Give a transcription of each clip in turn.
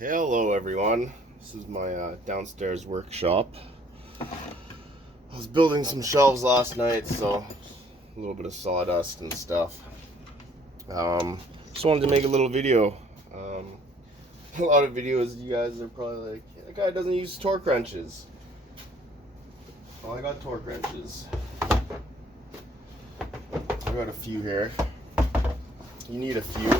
Hello everyone, this is my downstairs workshop. I was building some shelves last night, so a little bit of sawdust and stuff. Just wanted to make a little video. A lot of videos you guys are probably like, that guy doesn't use torque wrenches. Well, I got torque wrenches. I got a few here. You need a few.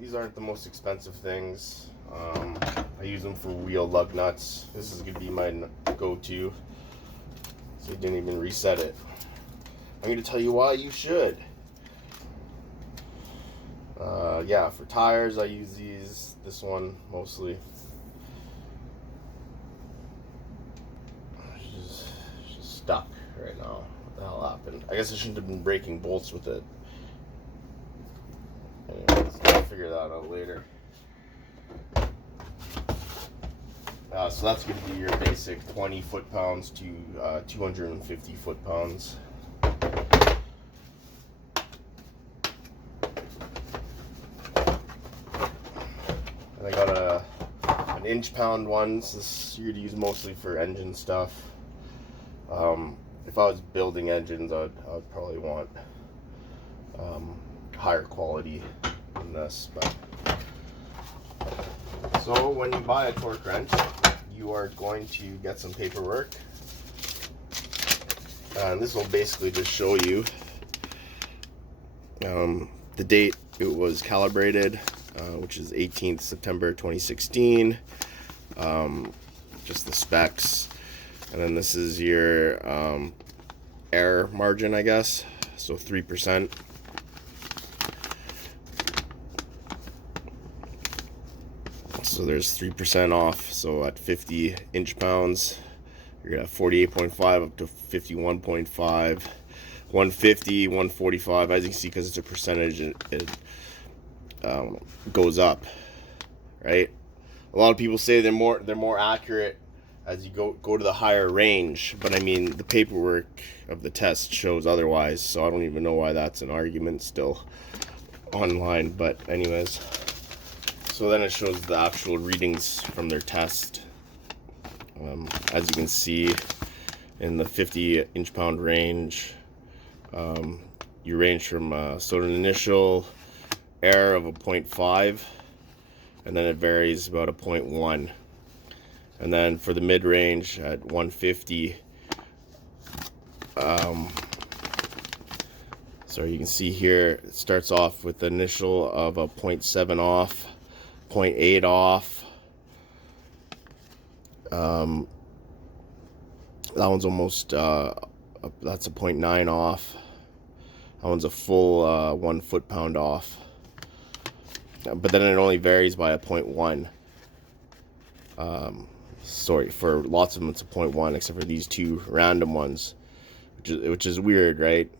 These aren't the most expensive things. I use them for wheel lug nuts. This is gonna be my go-to. So you didn't even reset it. I'm gonna tell you why you should. Yeah, for tires I use this one mostly. She's stuck right now. What the hell happened? I guess I shouldn't have been breaking bolts with it. Anyways, I'll figure that out later. So that's going to be your basic 20 foot-pounds to 250 foot-pounds. And I got an inch-pound one. So this you're going to use mostly for engine stuff. If I was building engines, I'd probably want higher quality than this. But so when you buy a torque wrench, you are going to get some paperwork, and this will basically just show you the date it was calibrated, which is 18th September 2016, just the specs, and then this is your error margin, I guess, so 3%. So there's 3% off. So at 50 inch-pounds, you're gonna have 48.5 up to 51.5, 150, 145. As you can see, because it's a percentage, it goes up, right? A lot of people say they're more accurate as you go to the higher range, but I mean the paperwork of the test shows otherwise. So I don't even know why that's an argument still online. But anyways. So then it shows the actual readings from their test. As you can see, in the 50 inch-pound range, you range from sort of an initial error of a 0.5, and then it varies about a 0.1. And then for the mid-range at 150, so you can see here, it starts off with the initial of a 0.7 off, 0.8 off. That one's almost that's a 0.9 off. That one's a full 1 foot-pound off, but then it only varies by a 0.1. Sorry, for lots of them it's a 0.1, except for these two random ones, which is weird, right?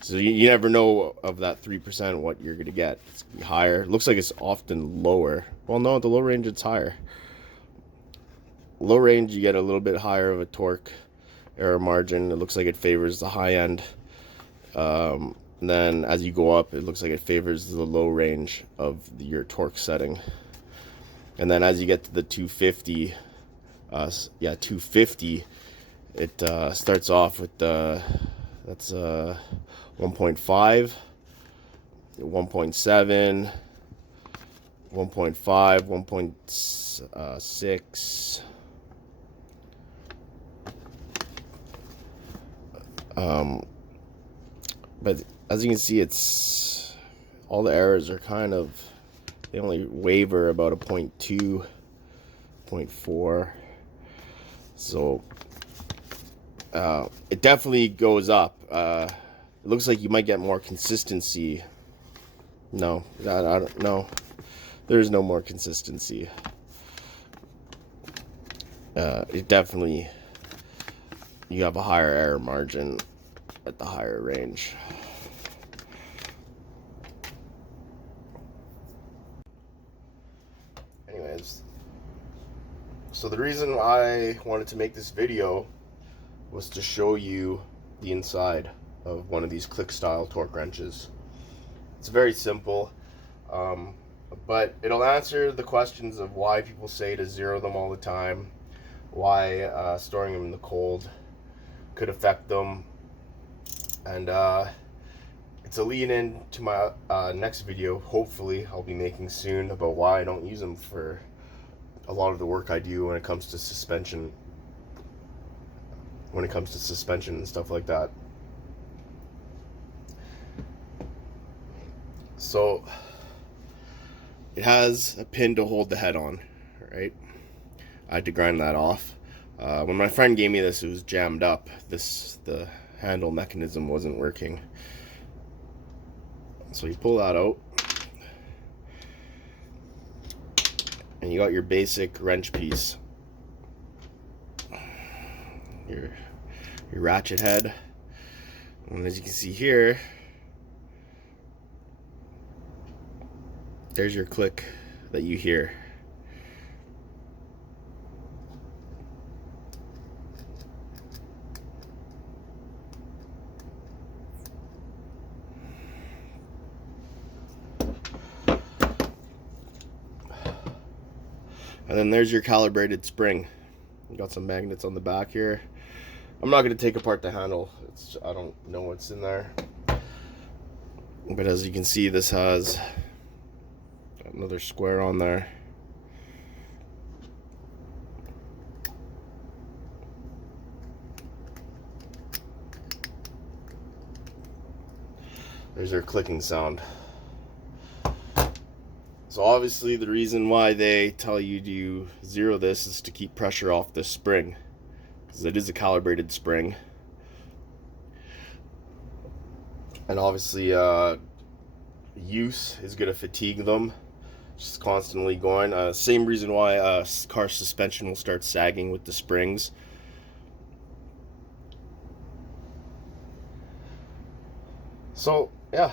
So you never know of that 3% what you're gonna get. It's gonna be higher. It looks like it's often lower. Well, no, at the low range it's higher. Low range you get a little bit higher of a torque error margin. It looks like it favors the high end. Then as you go up, it looks like it favors the low range of your torque setting. And then as you get to the 250, 250, it starts off with that's 1.5, 1.7, 1.5, 1.6. But as you can see, it's all the errors are kind of, they only waver about a 0.2, 0.4. So it definitely goes up. It looks like you might get more consistency. No, I don't know. There's no more consistency. It definitely, you have a higher error margin at the higher range. Anyways, so the reason I wanted to make this video was to show you the inside of one of these click style torque wrenches. It's very simple. But it'll answer the questions of why people say to zero them all the time, why storing them in the cold could affect them, and it's a lead in to my next video, hopefully I'll be making soon, about why I don't use them for a lot of the work I do when it comes to suspension, and stuff like that. So it has a pin to hold the head on, right? I had to grind that off. When my friend gave me this, it was jammed up. The handle mechanism wasn't working. So you pull that out, and you got your basic wrench piece, your ratchet head, and as you can see here, there's your click that you hear. And then there's your calibrated spring. You got some magnets on the back here. I'm not going to take apart the handle. I don't know what's in there. But as you can see, this has another square on there. There's our clicking sound. So obviously the reason why they tell you to zero this is to keep pressure off the spring, because it is a calibrated spring. And obviously use is going to fatigue them, just constantly going. Same reason why car suspension will start sagging with the springs. So yeah,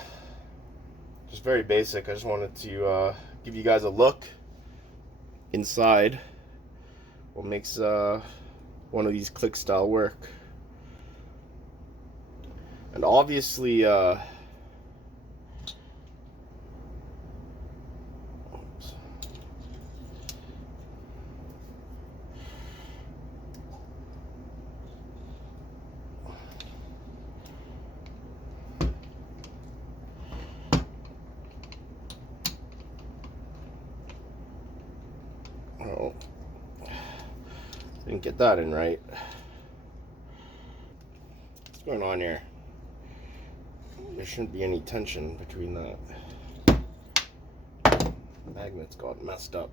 just very basic. I just wanted to give you guys a look inside what makes one of these click style work. And obviously oh, didn't get that in right. What's going on here? There shouldn't be any tension between that. Magnets got messed up.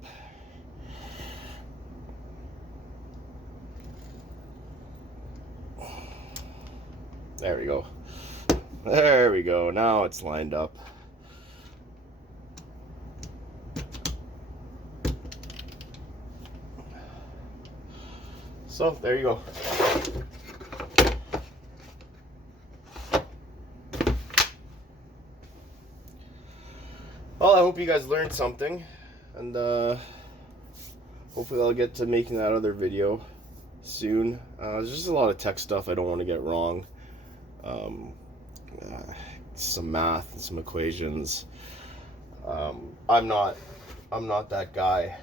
There we go. There we go. Now it's lined up. So there you go. Well, I hope you guys learned something, and hopefully I'll get to making that other video soon. There's just a lot of tech stuff I don't want to get wrong. Some math and some equations. I'm not that guy,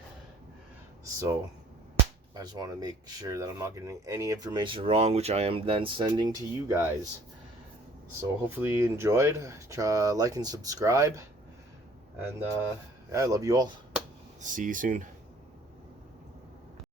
so I just want to make sure that I'm not getting any information wrong, which I am then sending to you guys. So hopefully you enjoyed. Try like and subscribe, and I love you all. See you soon.